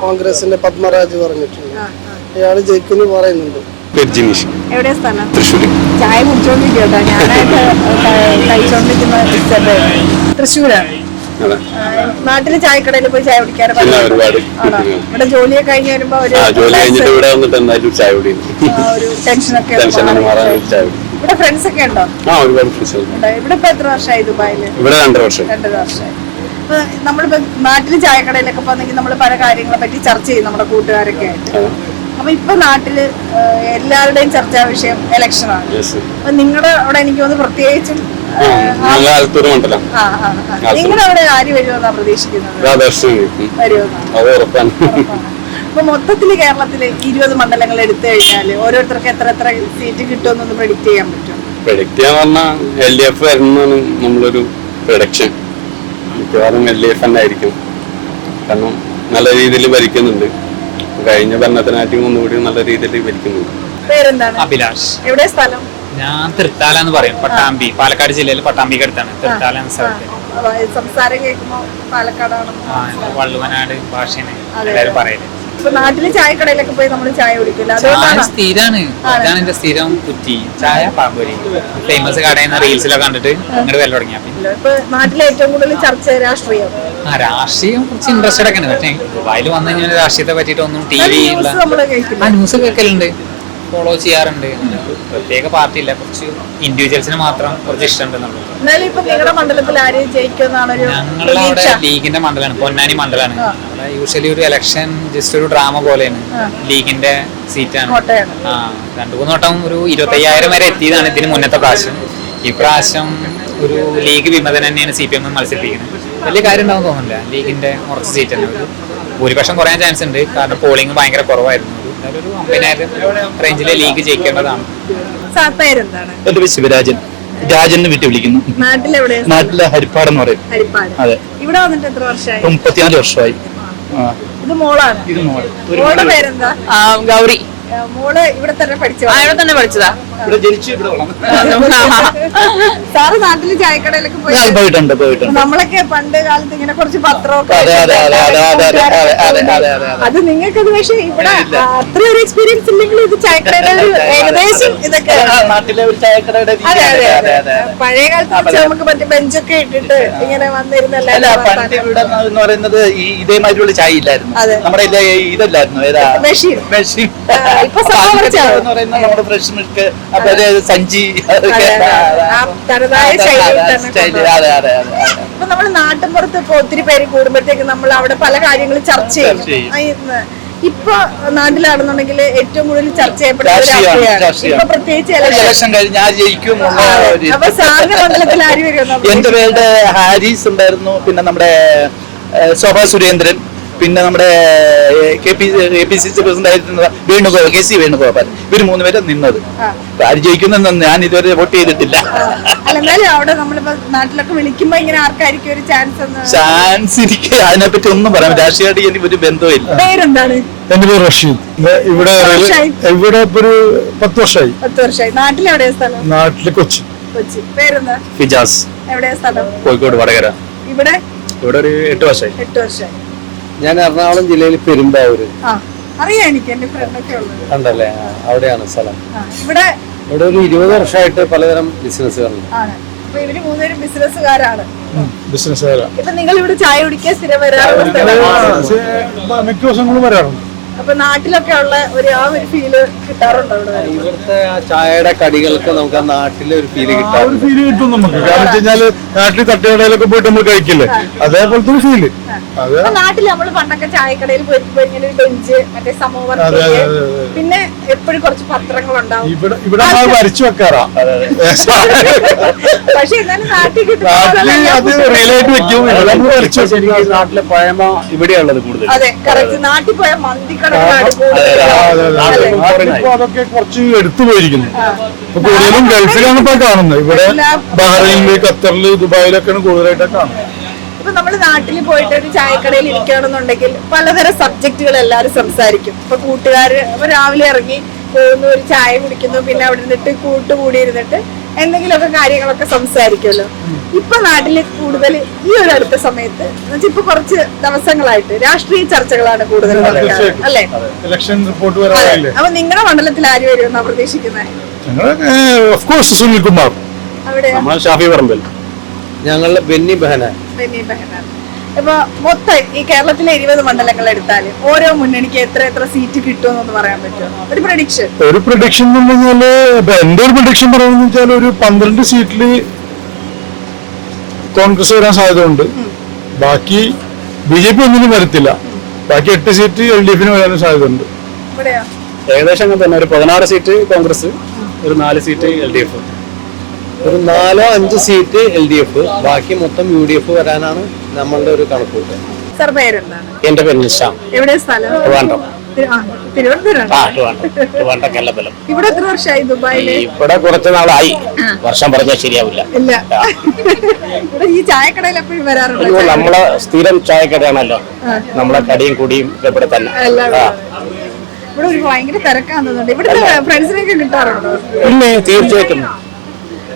കോൺഗ്രസിന്റെ പത്മരാജ് പറഞ്ഞിട്ടുണ്ട്, അയാള് ജയിക്കുന്നു പറയുന്നുണ്ട്. എവിടെയാ സ്ഥലം? തൃശ്ശൂർ. ചായ കുടിച്ചോണ്ടിരിക്കട്ടോ. ഞാനായിട്ട് കഴിച്ചോണ്ടിരിക്കുന്ന തൃശ്ശൂരാണ്. നാട്ടില് ചായക്കടയിൽ പോയി ചായ കുടിക്കാറ് ആണോ? ഇവിടെ ജോലിയൊക്കെ കഴിഞ്ഞ് വരുമ്പോ ഒരു ടെൻഷനൊക്കെ. ഇവിടെ ഫ്രണ്ട്സ് ഒക്കെ ഉണ്ടോ? ഇവിടെ ഇപ്പൊ എത്ര വർഷമായി ദുബായില്? 2 വർഷമായി. ഇപ്പൊ നമ്മളിപ്പോ നാട്ടില് ചായക്കടയിലൊക്കെ പോന്നെങ്കിൽ നമ്മള് പല കാര്യങ്ങളെ പറ്റി ചർച്ച ചെയ്യും നമ്മുടെ കൂട്ടുകാരൊക്കെ ആയിട്ട്. അപ്പൊ ഇപ്പൊ നാട്ടില് എല്ലാവരുടെയും ചർച്ചാ വിഷയം ഇലക്ഷനാണ്. അപ്പൊ നിങ്ങളുടെ അവിടെ എനിക്ക് തോന്നുന്നു പ്രത്യേകിച്ചും നിങ്ങളുടെ അവിടെ ആര് വരുമെന്നാ പ്രതീക്ഷിക്കുന്നത്? ഇപ്പൊ മൊത്തത്തില് കേരളത്തില് 20 മണ്ഡലങ്ങൾ എടുത്തു കഴിഞ്ഞാല് ഓരോരുത്തർക്ക് എത്ര സീറ്റ് കിട്ടുമെന്നൊന്ന് പ്രെഡിക്ട് ചെയ്യാൻ പറ്റും? പ്രെഡിക്ട് ചെയ്യാൻ പറഞ്ഞാൽ LDF വരുന്നതാണ് നമ്മളൊരു പ്രൊഡക്ഷൻ. മിക്കവാറും LDF തന്നെ ആയിരിക്കും. കാരണം നല്ല രീതിയിൽ ഭരിക്കുന്നുണ്ട്. കഴിഞ്ഞ ഭരണത്തിനായിട്ടും ഒന്നുകൂടി നല്ല രീതിയിൽ ഭരിക്കുന്നുണ്ട്. പേരെന്താണ്? അഭിലാഷ്. എവിടെ സ്ഥലം? ഞാൻ തൃത്താല എന്ന് പറയും. പട്ടാമ്പി, പാലക്കാട് ജില്ലയിൽ പട്ടാമ്പിക്ക് അടുത്താണ് തൃത്താല എന്ന സ്ഥലത്ത്. സംസാരം കേൾക്കുമ്പോ പാലക്കാടാണ്, വള്ളുവനാട് ഭാഷയാണ് എല്ലാവരും പറയുന്നത്. ഇപ്പൊ നാട്ടില് ചായക്കടയിലൊക്കെ പോയി നമ്മൾ ചായ കുടിക്കില്ല. ചായ സ്ഥിരാണ്. അതാണ് എന്റെ സ്ഥിരം കുറ്റി. ചായ പാമ്പൊരി ഫേമസ് കടയിൽ നിന്ന് റീൽസിലൊക്കെ കണ്ടിട്ട് ഇങ്ങോട്ട് വല്ല തുടങ്ങിയാ. ഇപ്പൊ നാട്ടിലെ ഏറ്റവും കൂടുതൽ ചർച്ച രാഷ്ട്രീയം. രാഷ്ട്രീയം കുറച്ച് ഇൻട്രസ്റ്റഡ് ഒക്കെയാണ്. പക്ഷേ ദുബായിൽ വന്നു കഴിഞ്ഞാൽ രാഷ്ട്രീയത്തെ പറ്റിയിട്ടൊന്നും ന്യൂസ് കേൾക്കലുണ്ട്, ഫോളോ ചെയ്യാറുണ്ട്. പ്രത്യേക പാർട്ടി ഇല്ല, കുറച്ച് ഇൻഡിവിജ്വൽസിന് മാത്രം കുറച്ച് ഇഷ്ടമുണ്ട്. ഞങ്ങളവിടെ ലീഗിന്റെ മണ്ഡലമാണ്, പൊന്നാനി മണ്ഡലമാണ്. യൂഷ്വലി ഒരു ഇലക്ഷൻ ജസ്റ്റ് ഒരു ഡ്രാമ പോലെയാണ്. ലീഗിന്റെ സീറ്റാണ്. 2-3 വട്ടം ഒരു 25,000 വരെ എത്തിയതാണ് ഇതിന് മുന്നത്തെ പ്രാവശ്യം. ഈ പ്രാവശ്യം ഒരു ലീഗ് വിമതൻ തന്നെയാണ് CPM മത്സരിപ്പിക്കുന്നത്. വലിയ കാര്യം ഉണ്ടാവും തോന്നുന്നില്ല. ലീഗിന്റെ ഉറച്ച സീറ്റ് തന്നെ ഒരു ഭൂരിപക്ഷം കുറയാൻ ചാൻസ് ഉണ്ട്. കാരണം പോളിംഗ് ഭയങ്കര കുറവായിരുന്നു. ഒരു 50,000 റേഞ്ചിലെ ലീഗ് ജയിക്കേണ്ടതാണ്. എന്റെ പേര് ശിവരാജൻ. രാജൻ വീട്ടിൽ വിളിക്കുന്നു. നാട്ടിലെ ഹരിപ്പാട് എന്ന് പറയും. അതെ. ഇവിടെ വന്നിട്ട് എത്ര വർഷമായി? 34 വർഷമായി. ഇത് മോളാണ്. ഇത് മോള്. മോളുടെ പേരെന്താ? ഗൗരി. മോള് ഇവിടെ തന്നെ പഠിച്ചോ? ഇവിടെ തന്നെ പഠിച്ചതാ. ഇവിടെ ജനിച്ചു ഇവിടെ വളർന്നു. സാറ് നാട്ടില് ചായക്കടയിലൊക്കെ പോയിട്ടുണ്ട്. നമ്മളൊക്കെ പണ്ട് കാലത്ത് ഇങ്ങനെ കുറച്ച് പത്രമൊക്കെ അത് നിങ്ങൾക്കത്. പക്ഷെ ഇവിടെ അത്ര ഒരു എക്സ്പീരിയൻസ് ഇല്ലെങ്കിൽ ഇത് ചായക്കടയുടെ ഏകദേശം ഇതൊക്കെ നാട്ടിലെ ഒരു ചായക്കടയുടെ പഴയ കാലത്ത് നമുക്ക് മറ്റേ ബെഞ്ചൊക്കെ ഇട്ടിട്ട് ഇങ്ങനെ വന്നിരുന്നല്ലോ. ഇവിടെ എന്ന് പറയുന്നത് ഇതേമാതിരിയുള്ള ചായ ഇല്ലായിരുന്നു. നമ്മുടെ ഇതല്ലായിരുന്നു മെഷീൻ. ഇപ്പൊ നമ്മുടെ ഫ്രഷ് മിൽക്ക്, സഞ്ചി, തനതായ ഇപ്പൊ നമ്മള് നാട്ടിൻപുറത്ത് ഇപ്പൊ ഒത്തിരി പേര് കൂടുമ്പോഴത്തേക്ക് നമ്മൾ അവിടെ പല കാര്യങ്ങളും ചർച്ച ചെയ്യും. ഇപ്പൊ നാട്ടിലാണെന്നുണ്ടെങ്കിൽ ഏറ്റവും കൂടുതൽ ചർച്ച ചെയ്യപ്പെടുന്ന ഇപ്പൊ പ്രത്യേകിച്ച് ഇലക്ഷൻ കഴിഞ്ഞ് ഞാൻ ജയിക്കും. അപ്പൊ സാറിന്റെ മണ്ഡലത്തിൽ ആര് വരും? എന്റെ പേരുടെ ഹാരിസ് ഉണ്ടായിരുന്നു, പിന്നെ നമ്മുടെ ശോഭാ സുരേന്ദ്രൻ, പിന്നെ നമ്മുടെ APCC പ്രസിഡന്റ് ആയിരുന്ന KC വേണുഗോപാൽ, ഇവർ 3 പേരും നിന്നത്. ആര് ജയിക്കുന്നതെന്ന് ഞാൻ ഇതുവരെ വോട്ട് ചെയ്തിട്ടില്ല. അവിടെ നമ്മളിപ്പോ നാട്ടിലൊക്കെ വിളിക്കുമ്പോ ഇങ്ങനെ ആർക്കായിരിക്കും ഒരു ചാൻസ് എനിക്ക് അതിനെപ്പറ്റി ഒന്നും പറയാം. രാഷ്ട്രീയമായിട്ട് എനിക്ക് ഒരു ബന്ധമില്ല. പേരെന്താണ്? എന്റെ പേര് റഷീദ്. ഇവിടെ ഇപ്പൊ ഒരു 10 വർഷമായി. 10 വർഷമായി. നാട്ടിലെവിടെയാ സ്ഥലം? നാട്ടില് കൊച്ചി. പേരെന്താ? ഫിജാസ്. എവിടെയാ സ്ഥലം? കോഴിക്കോട് വടകര. ഇവിടെ ഒരു 8 വർഷമായി. 8 വർഷമായി. ഞാൻ എറണാകുളം ജില്ലയിൽ പെരുമ്പാവൂര്. അറിയാം, എനിക്ക് എന്റെ ഫ്രണ്ടൊക്കെ ഉള്ളത്. ഉണ്ടല്ലേ? അവിടെയാണ് സ്ഥലം. ഇവിടെ ഒരു 20 വർഷമായിട്ട് പലതരം ബിസിനസ്സുകളുണ്ട്. അപ്പൊ ഇവര് 3 പേരും ബിസിനസ്സുകാരാണ്. ബിസിനസ്സുകാരാണ്. ഇപ്പൊ നിങ്ങൾ ഇവിടെ ചായ കുടിക്കാൻ സ്ഥിരം വരാറുണ്ട്? മിക്ക ദിവസങ്ങളും വരാറുണ്ട്. അപ്പൊ നാട്ടിലൊക്കെ ഉള്ള ആ ഒരു ഫീല് കിട്ടാറുണ്ടോ ഇവിടെ? ഇവിടുത്തെ ചായയുടെ കടികൾക്ക് നമുക്ക് ആ നാട്ടിലെ ഒരു ഫീല് കിട്ടാം. ഒരു ഫീല് കിട്ടും നമുക്ക്. കാരണം വെച്ച് കഴിഞ്ഞാല് നാട്ടിൽ തട്ടുകടയിലൊക്കെ പോയിട്ട് നമ്മൾ കഴിക്കില്ലേ, അതേപോലത്തെ ഒരു ഫീല്. നാട്ടിൽ നമ്മള് പണ്ടൊക്കെ ചായക്കടയിൽ പോയിട്ട് ഇങ്ങനെ ഒരു ബെഞ്ച്, മറ്റേ സമോവർ, പിന്നെ എപ്പോഴും കുറച്ച് പത്രങ്ങളുണ്ടാവും. ഇവിടെ വരച്ചു വെക്കാറാ. പക്ഷെ എന്നാലും നാട്ടിൽ അത് റിയലായിട്ട് വെക്കും. നാട്ടിലെ പഴമ ഇവിടെയുള്ളത് കൂടുതൽ. അതെ, കറക്റ്റ്. നാട്ടിൽ പോയ മന്തിക്കടകളാണ് അതൊക്കെ കുറച്ച് എടുത്തു പോയിരിക്കുന്നു. ഇപ്പൊ കൂടുതലും ഗൾഫിലാണ് ഇപ്പൊ കാണുന്നത്. ഇവിടെ ബഹ്റൈനില്, ഖത്തറില്, ദുബായിലൊക്കെയാണ് കൂടുതലായിട്ടൊക്കെ കാണുന്നത്. ഇപ്പൊ നമ്മള് നാട്ടിൽ പോയിട്ട് ഒരു ചായക്കടയിൽ ഇരിക്കുകയാണെന്നുണ്ടെങ്കിൽ പലതരം സബ്ജക്റ്റുകൾ എല്ലാവരും സംസാരിക്കും. ഇപ്പൊ കൂട്ടുകാര് രാവിലെ ഇറങ്ങി പോകുന്നു, ഒരു ചായ കുടിക്കുന്നു, പിന്നെ അവിടെ ഇരുന്നിട്ട് കൂട്ടുകൂടി ഇരുന്നിട്ട് എന്തെങ്കിലുമൊക്കെ കാര്യങ്ങളൊക്കെ സംസാരിക്കുമല്ലോ. ഇപ്പൊ നാട്ടില് കൂടുതൽ ഈ ഒരു അടുത്ത സമയത്ത് ഇപ്പൊ കുറച്ച് ദിവസങ്ങളായിട്ട് രാഷ്ട്രീയ ചർച്ചകളാണ് കൂടുതൽ നടക്കാറ്, അല്ലേ? ഇലക്ഷൻ റിപ്പോർട്ട് വരാറില്ലേ? അപ്പൊ നിങ്ങളുടെ മണ്ഡലത്തിൽ ആര് വരുമെന്നാ പ്രതീക്ഷിക്കുന്നത്? സുനിൽകുമാർ. അവിടെയാ? ഷാഫി പറമ്പിൽ. ഞങ്ങളുടെ ബെന്നി ബെഹനാൻ. ഇപ്പൊ മൊത്തം ഈ കേരളത്തിലെ 20 മണ്ഡലങ്ങൾ എടുത്താല് ഓരോ മുന്നണിക്ക് എത്ര സീറ്റ് കിട്ടുമെന്നൊന്ന് പറയാൻ പറ്റുമോ? ഒരു പ്രഡിക്ഷൻ. ഒരു പ്രഡിക്ഷൻ എന്ന് പറഞ്ഞാല് എന്റെ ഒരു പ്രഡിക്ഷൻ പറയുന്നത് വെച്ചാൽ ഒരു 12 സീറ്റില് കോൺഗ്രസ് വരാൻ സാധ്യതയുണ്ട്. ബാക്കി BJP ഒന്നിനും വരത്തില്ല. ബാക്കി 8 സീറ്റ് LDF വരാനും സാധ്യതയുണ്ട്. ഏകദേശം അങ്ങനെ തന്നെ. ഒരു 16 സീറ്റ് കോൺഗ്രസ്, ഒരു 4 സീറ്റ് LDF, ഒരു 4-5 സീറ്റ് LDF, ബാക്കി മൊത്തം UDF വരാനാണ് നമ്മളുടെ ഒരു കണക്കൂട്ട്. സർ, പേരെന്താണ്? എന്റെ പേര് നിശാം. എവിടെ സ്ഥലം? ട്രിവാൻഡ്രം. തിരുവനന്തപുരം. ഇവിടെ എത്ര വർഷമായി ദുബായില്? ഇവിടെ കുറച്ച് നാളായി. വർഷം പറഞ്ഞാൽ ശരിയാവില്ല. ഇല്ല. ഇവിടെ ഈ ചായക്കടയിൽ എപ്പോഴും വരാറുണ്ട്? നമ്മളെ സ്ഥിരം ചായക്കടയാണല്ലോ. നമ്മളെ കടിയും കുടിയും ഇവിടെ തന്നെ. ഇവിടെ ഒരു ഭയങ്കര തിരക്കാന്ന് തോന്നുന്നുണ്ട്. ഇവിടുത്തെ ഫ്രണ്ട്സിനെയൊക്കെ കിട്ടാറുണ്ടോ? പിന്നെ തീർച്ചയായിട്ടും.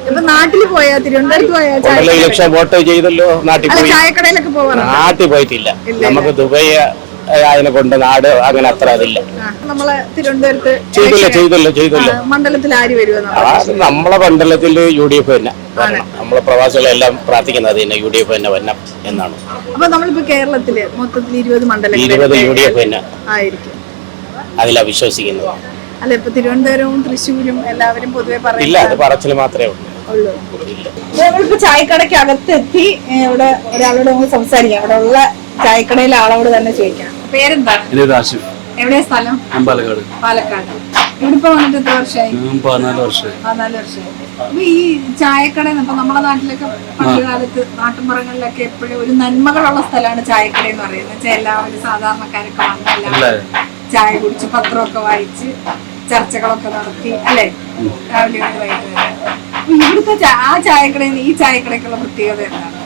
ഇപ്പൊ നാട്ടിൽ പോയാ, തിരുവനന്തപുരത്ത് പോയാ ഇലക്ഷൻ വോട്ട് ചെയ്തല്ലോ. നാട്ടിൽ പോയി. ചായക്കടയിലൊക്കെ പോവാറുണ്ട്? നാട്ടിൽ പോയിട്ടില്ല. നമുക്ക് ദുബായ് അതിനെ കൊണ്ട് നാട് അങ്ങനെ അത്ര അതില്ല. നമ്മളെ തിരുവനന്തപുരത്ത് ചെയ്തല്ലോ. മണ്ഡലത്തിൽ ആര് വരുമെന്ന്? നമ്മളെ മണ്ഡലത്തിൽ UDF തന്നെ വരണം. നമ്മളെ പ്രവാസികളെല്ലാം പ്രാർത്ഥിക്കുന്നത് തന്നെ UDF തന്നെ വരണം എന്നാണ്. അപ്പൊ നമ്മളിപ്പോ കേരളത്തില് മൊത്തത്തിൽ 20 മണ്ഡലങ്ങൾ 20 UDF തന്നെ ആയിരിക്കും. അതിലാ വിശ്വസിക്കുന്നത്. അല്ല, ഇപ്പൊ തിരുവനന്തപുരവും തൃശ്ശൂരും എല്ലാവരും പൊതുവെ ഇല്ല, അത് പറച്ചിൽ മാത്രമേ ഉള്ളൂ. നമ്മളിപ്പോ ചായക്കടയ്ക്ക് അകത്തെത്തി. ഇവിടെ ഒരാളോട് നമുക്ക് സംസാരിക്കാം. അവിടെ ഉള്ള ചായക്കടയിലെ ആളോട് തന്നെ ചോദിക്കാം. പേരെന്താ? എവിടെയാ സ്ഥലം? പാലക്കാട്. പാലക്കാട്. ഇവിടെ ഇപ്പൊ വന്നിട്ട് എത്ര വർഷമായി? 14 വർഷമായി. 14 വർഷമായി. അപ്പൊ ഈ ചായക്കട ഇപ്പൊ നമ്മുടെ നാട്ടിലൊക്കെ പണ്ട് കാലത്ത് നാട്ടുമ്പുറങ്ങളിലൊക്കെ എപ്പോഴും ഒരു നന്മകളുള്ള സ്ഥലമാണ് ചായക്കട എന്ന് പറയുന്നത്. എല്ലാവരും സാധാരണക്കാരൊക്കെ വന്നല്ല ചായ കുടിച്ച് പത്രമൊക്കെ വായിച്ച് ചർച്ചകളൊക്കെ നടത്തി, അല്ലെ? രാവിലെ വൈകുന്നേരം. ഇവിടുത്തെ ആ ചായക്കടയിൽ ഈ ചായക്കടയ്ക്കുള്ള പ്രത്യേകത എന്താണ്?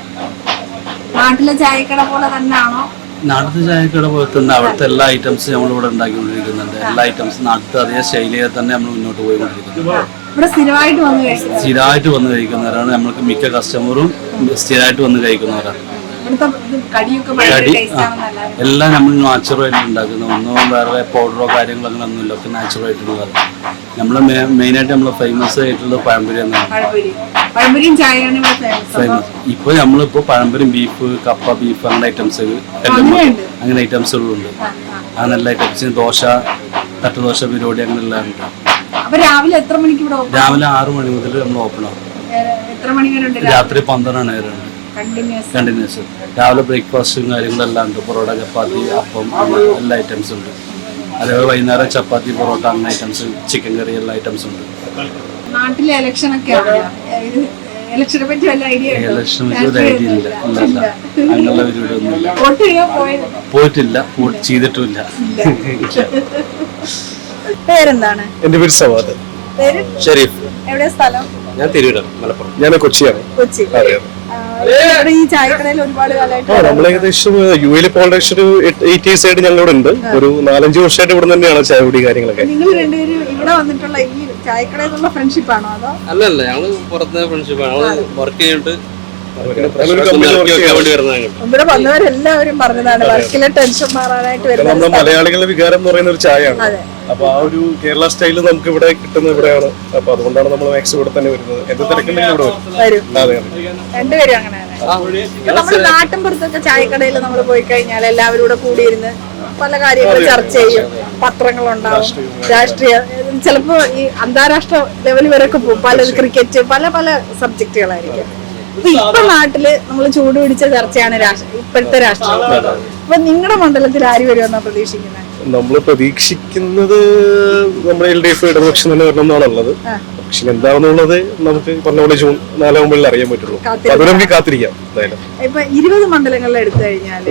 നാട്ടിലെ ചായക്കട പോലെ തന്നെയാണോ? നാട്ടിലെ ചായക്കട പോലെ തന്നെ അവിടുത്തെ എല്ലാ ഐറ്റംസും നമ്മളിവിടെ ഉണ്ടാക്കിക്കൊണ്ടിരിക്കുന്നുണ്ട്. എല്ലാ ഐറ്റംസും നാട്ടിലത്തെ അതേ ശൈലിയെ തന്നെ നമ്മൾ മുന്നോട്ട് പോയിക്കൊണ്ടിരിക്കുന്നത്. ഇവിടെ സ്ഥിരമായിട്ട് വന്ന് കഴിക്കുന്നവരാണ്. നമ്മൾക്ക് മിക്ക കസ്റ്റമറും സ്ഥിരമായിട്ട് വന്ന് കഴിക്കുന്നവരാണ്. എല്ലാം നമ്മൾ നാച്ചുറലായിട്ട് ഉണ്ടാക്കുന്നത്. ഒന്നും വേറെ പൗഡറോ കാര്യങ്ങളോ അങ്ങനെ ഒന്നുമില്ല. ഒക്കെ നാച്ചുറലായിട്ടുള്ളത്. നമ്മൾ മെയിനായിട്ട് നമ്മൾ ഫേമസ് ആയിട്ടുള്ളത് പഴംപൊരി എന്നാണ്. ഫേമസ്. ഇപ്പൊ നമ്മളിപ്പോ പഴംപൊരിയും ബീഫ്, കപ്പ ബീഫ് അങ്ങനെ ഐറ്റംസ്, അങ്ങനെ ഐറ്റംസുകളുണ്ട്. അങ്ങനെ എല്ലാ ഐറ്റംസും ദോശ, തട്ടുദോശ, പരിപാടി അങ്ങനെ എല്ലാം ഉണ്ട്. രാവിലെ 6 മണി മുതൽ നമ്മൾ ഓപ്പൺ ആവും. രാത്രി 12 വരെ ഉണ്ട്. കണ്ടിന്യൂസ്. രാവിലെ ബ്രേക്ക്ഫാസ്റ്റും കാര്യങ്ങളെല്ലാം ഉണ്ട്. പൊറോട്ട, ചപ്പാത്തി, അപ്പം, എല്ലാ ഐറ്റംസും ഉണ്ട്. അതേപോലെ വൈകുന്നേരം ചപ്പാത്തി, പൊറോട്ട അങ്ങനെ ഐറ്റംസ്, ചിക്കൻ കറി എല്ലാ ഐറ്റംസും ഉണ്ട്. നാട്ടിലെ ഇലക്ഷൻ ഒക്കെ ഇലക്ഷനെ പറ്റി വല്ല ഐഡിയ പോയിട്ടില്ല, വോട്ട് ചെയ്തിട്ടുമില്ല. പേരെന്താണ്? എന്റെ പേര് സവാദ്. പേര് ഷെരീഫ്. എവിടെ സ്ഥലം? ഞാൻ തിരൂരാ, മലപ്പുറം. ഞാൻ കൊച്ചിയാണ്. കൊച്ചി. ഇവിടെ ഈ ചായക്കടയിൽ ഒരുപാട് കാലമായിട്ട് നമ്മൾ ഏകദേശം യു എയിൽ ഇപ്പോൾ ഒരു 8 years ആയിട്ട് ഞങ്ങളിവിടെ ഉണ്ട്. ഒരു 4-5 വർഷമായിട്ട് ഇവിടെ തന്നെയാണ് ചായ കുടി കാര്യങ്ങളൊക്കെ. നിങ്ങൾ രണ്ടുപേരും ഇവിടെ വന്നിട്ടുള്ള ഈ ചായക്കടയിലുള്ള ഫ്രണ്ട്ഷിപ്പ് ആണോ അതോ? അല്ലല്ല, ഞങ്ങള് പുറത്ത് ഫ്രണ്ട്ഷിപ്പാണ്. ഞങ്ങള് വർക്ക് ചെയ്തിട്ട് ഇവിടെ വന്നവരെല്ലാവരും പറഞ്ഞതാണ് വർക്കിലെ ടെൻഷൻ മാറാനായിട്ട് വരുന്നത്. നമ്മുടെ മലയാളികളുടെ വികാരം എന്ന് പറയുന്ന ഒരു ചായയാണ്. അപ്പൊ ആ ഒരു കേരള സ്റ്റൈലിൽ നമുക്ക് ഇവിടെ കിട്ടുന്നത് ഇവിടെയാണ്. അപ്പൊ അതുകൊണ്ടാണ് നമ്മൾ മാക്സിമം ഇവിടെ തന്നെ വരുന്നത്. എന്ത് തിരക്കുണ്ടെങ്കിലും ഇവിടെ വരും. രണ്ടുപേരും അങ്ങനെ നമ്മുടെ നാട്ടിൻ പുറത്തൊക്കെ ചായക്കടയിൽ നമ്മൾ പോയി കഴിഞ്ഞാൽ എല്ലാവരും കൂടെ കൂടിയിരുന്ന് പല കാര്യങ്ങൾ ചർച്ച ചെയ്യും. പത്രങ്ങളുണ്ടാവും, രാഷ്ട്രീയ, ചിലപ്പോ ഈ അന്താരാഷ്ട്ര ലെവൽ വരെയൊക്കെ പോകും. പല ക്രിക്കറ്റ്, പല പല സബ്ജക്റ്റുകളായിരിക്കും. അപ്പൊ ഇപ്പൊ നാട്ടില് നമ്മൾ ചൂട് പിടിച്ച ചർച്ചയാണ് ഇപ്പോഴത്തെ രാഷ്ട്രീയം. അപ്പൊ നിങ്ങളുടെ മണ്ഡലത്തിൽ ആര് വരുമെന്നാ പ്രതീക്ഷിക്കുന്നത്? നമ്മൾ പ്രതീക്ഷിക്കുന്നത് നമ്മുടെ LDF ഇടതുപക്ഷം തന്നെ വരണം എന്നാണുള്ളത്. പക്ഷെ എന്താണെന്നുള്ളത് നമുക്ക് പറഞ്ഞ പോലെ June 4 അറിയാൻ പറ്റുള്ളൂ. അത് നമുക്ക് കാത്തിരിക്കാം. ഇപ്പൊ 20 മണ്ഡലങ്ങളിൽ എടുത്തു കഴിഞ്ഞാൽ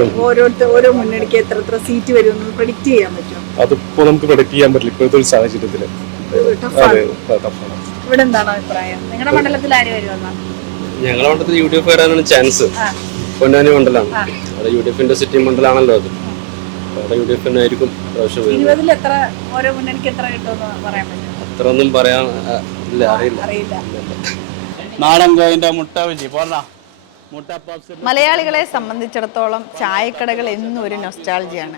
ഓരോ മുന്നണിക്ക് എത്ര സീറ്റ് വരുമെന്ന് പ്രഡിക്റ്റ് ചെയ്യാൻ പറ്റും? അതിപ്പോ നമുക്ക് പ്രഡിക്റ്റ് ചെയ്യാൻ പറ്റില്ല ഇപ്പോഴത്തെ ഒരു സാഹചര്യത്തില്. ഇവിടെ എന്താണ് അഭിപ്രായം? നിങ്ങളുടെ മണ്ഡലത്തിൽ ആര് വരുമെന്നാ? ഞങ്ങളുടെ മണ്ഡലത്തിൽ UDF വരാനാണ് ചാൻസ്. പൊന്നാനി മണ്ഡലമാണ്. അവിടെ UDFന്റെ സിറ്റി മണ്ഡലമാണല്ലോ അത്. അവിടെ UDF തന്നെ ആയിരിക്കും പ്രാവശ്യം. 20 എത്ര ഓരോ മുന്നണിക്ക് എത്ര കിട്ടുമെന്ന് പറയാൻ പറ്റും? അത്രയൊന്നും പറയാൻ അറിയില്ല. നാടൻ കോയിന്റെ മുട്ട വെച്ച് പോരാ. മലയാളികളെ സംബന്ധിച്ചിടത്തോളം ചായക്കടകൾ എന്നും ഒരു നൊസ്റ്റാൾജിയാണ്.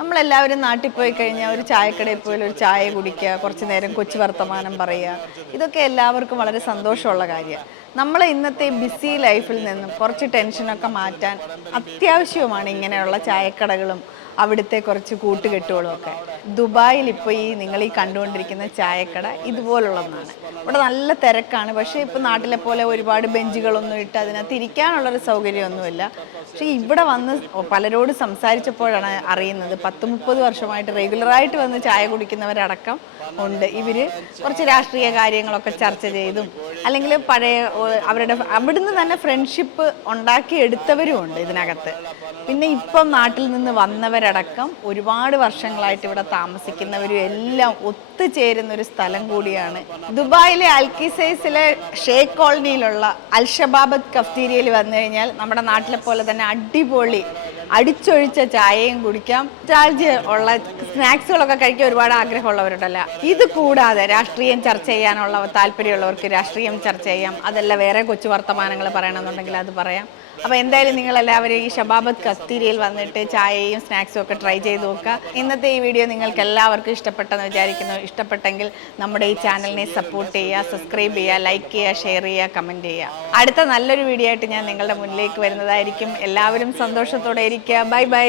നമ്മളെല്ലാവരും നാട്ടിൽ പോയി കഴിഞ്ഞാൽ ഒരു ചായക്കടയിൽ പോയി ഒരു ചായ കുടിക്കുക, കുറച്ച് നേരം കൊച്ചു വർത്തമാനം പറയുക, ഇതൊക്കെ എല്ലാവർക്കും വളരെ സന്തോഷമുള്ള കാര്യമാണ്. നമ്മളെ ഇന്നത്തെ ബിസി ലൈഫിൽ നിന്നും കുറച്ച് ടെൻഷനൊക്കെ മാറ്റാൻ അത്യാവശ്യമാണ് ഇങ്ങനെയുള്ള ചായക്കടകളും അവിടുത്തെ കുറച്ച് കൂട്ടുകെട്ടുകളും ഒക്കെ. ദുബായിൽ ഇപ്പോൾ നിങ്ങൾ കണ്ടുകൊണ്ടിരിക്കുന്ന ചായക്കട ഇതുപോലുള്ളതാണ്. ഇവിടെ നല്ല തിരക്കാണ്. പക്ഷേ ഇപ്പോൾ നാട്ടിലെ പോലെ ഒരുപാട് ബെഞ്ചുകളൊന്നും ഇട്ട് അതിനകത്ത് ഇരിക്കാനുള്ളൊരു സൗകര്യമൊന്നുമില്ല. പക്ഷേ ഇവിടെ വന്ന് പലരോട് സംസാരിച്ചപ്പോഴാണ് അറിയുന്നത് 10-30 വർഷമായിട്ട് റെഗുലറായിട്ട് വന്ന് ചായ കുടിക്കുന്നവരടക്കം ഉണ്ട്. ഇവർ കുറച്ച് രാഷ്ട്രീയ കാര്യങ്ങളൊക്കെ ചർച്ച ചെയ്തും അല്ലെങ്കിൽ പഴയ അവരുടെ അവിടുന്ന് തന്നെ ഫ്രണ്ട്ഷിപ്പ് ഉണ്ടാക്കിയെടുത്തവരും ഉണ്ട് ഇതിനകത്ത്. പിന്നെ ഇപ്പം നാട്ടിൽ നിന്ന് വന്നവരടക്കം ഒരുപാട് വർഷങ്ങളായിട്ട് ഇവിടെ താമസിക്കുന്നവരും എല്ലാം ഒത്തുചേരുന്ന ഒരു സ്ഥലം കൂടിയാണ്. ദുബായിലെ അൽക്കിസൈസിലെ ഷേഖ് കോളനിയിലുള്ള അൽഷബാബത്ത് കഫ്തീരിയയിൽ വന്നു കഴിഞ്ഞാൽ നമ്മുടെ നാട്ടിലെ പോലെ തന്നെ അടിപൊളി അടിച്ചൊഴിച്ച ചായയും കുടിക്കാം. ചാർജ് ഉള്ള സ്നാക്സുകളൊക്കെ കഴിക്കാൻ ഒരുപാട് ആഗ്രഹമുള്ളവരുണ്ടല്ലോ. ഇത് കൂടാതെ രാഷ്ട്രീയം ചർച്ച ചെയ്യാനുള്ള താല്പര്യമുള്ളവർക്ക് രാഷ്ട്രീയം ചർച്ച ചെയ്യാം. അതല്ല വേറെ കൊച്ചു വർത്തമാനങ്ങൾ പറയണമെന്നുണ്ടെങ്കിൽ അത് പറയാം. അപ്പോൾ എന്തായാലും നിങ്ങളെല്ലാവരും ഈ ഷബാബത്ത് കഫ്തീരിയയിൽ വന്നിട്ട് ചായയും സ്നാക്സും ഒക്കെ ട്രൈ ചെയ്ത് നോക്കുക. ഇന്നത്തെ ഈ വീഡിയോ നിങ്ങൾക്ക് എല്ലാവർക്കും ഇഷ്ടപ്പെട്ടെന്ന് വിചാരിക്കുന്നു. ഇഷ്ടപ്പെട്ടെങ്കിൽ നമ്മുടെ ഈ ചാനലിനെ സപ്പോർട്ട് ചെയ്യുക, സബ്സ്ക്രൈബ് ചെയ്യുക, ലൈക്ക് ചെയ്യുക, ഷെയർ ചെയ്യുക, കമൻറ്റ് ചെയ്യുക. അടുത്ത നല്ലൊരു വീഡിയോ ആയിട്ട് ഞാൻ നിങ്ങളുടെ മുന്നിലേക്ക് വരുന്നതായിരിക്കും. എല്ലാവരും സന്തോഷത്തോടെ ഇരിക്കുക. Bye bye.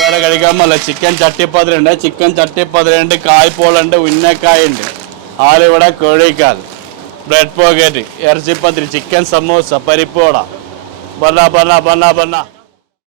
വേറെ കഴിക്കാൻ പറ്റില്ല. ചിക്കൻ ചട്ടിപ്പതിരുണ്ട്, ചിക്കൻ ചട്ടിപ്പതിരുണ്ട്, കായ്പോളുണ്ട്, ഉന്നക്കായുണ്ട്, ആലിവിട, കോഴിക്കാൽ, ബ്രെഡ് പോക്കറ്റ്, ഇറച്ചിപ്പത്തിരി, ചിക്കൻ സമോസ, പരിപ്പോട, ബന്ന